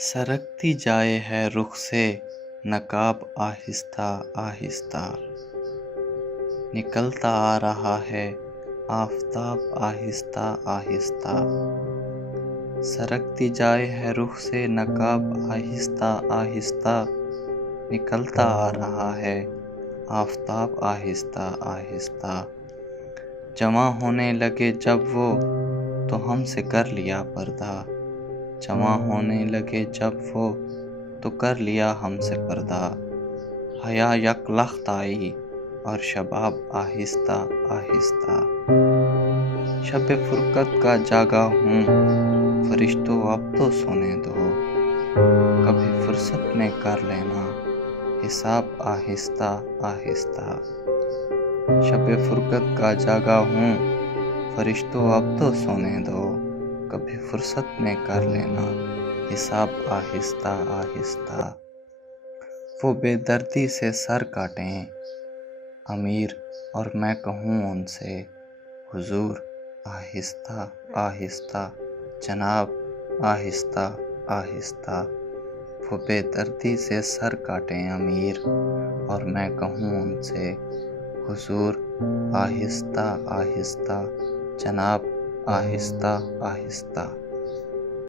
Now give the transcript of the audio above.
سرکتی جائے ہے رخ سے نقاب آہستہ آہستہ، نکلتا آ رہا ہے آفتاب آہستہ آہستہ۔ سرکتی جائے ہے رخ سے نقاب آہستہ آہستہ، نکلتا آ رہا ہے آفتاب آہستہ آہستہ۔ جمع ہونے لگے جب وہ تو ہم سے کر لیا پردہ، جمع ہونے لگے جب وہ تو کر لیا ہم سے پردہ۔ حیا یک لخت آئی اور شباب آہستہ آہستہ۔ شب فرقت کا جاگا ہوں فرشتوں اب تو سونے دو، کبھی فرصت میں کر لینا حساب آہستہ آہستہ۔ شب فرقت کا جاگا ہوں فرشتوں اب تو سونے دو، کبھی فرصت میں کر لینا حساب آہستہ آہستہ۔ وہ بے دردی سے سر کاٹیں امیر اور میں کہوں ان سے حضور آہستہ آہستہ جناب آہستہ آہستہ۔ وہ بے دردی سے سر کاٹیں امیر اور میں کہوں ان سے حضور آہستہ آہستہ جناب آہستہ آہستہ۔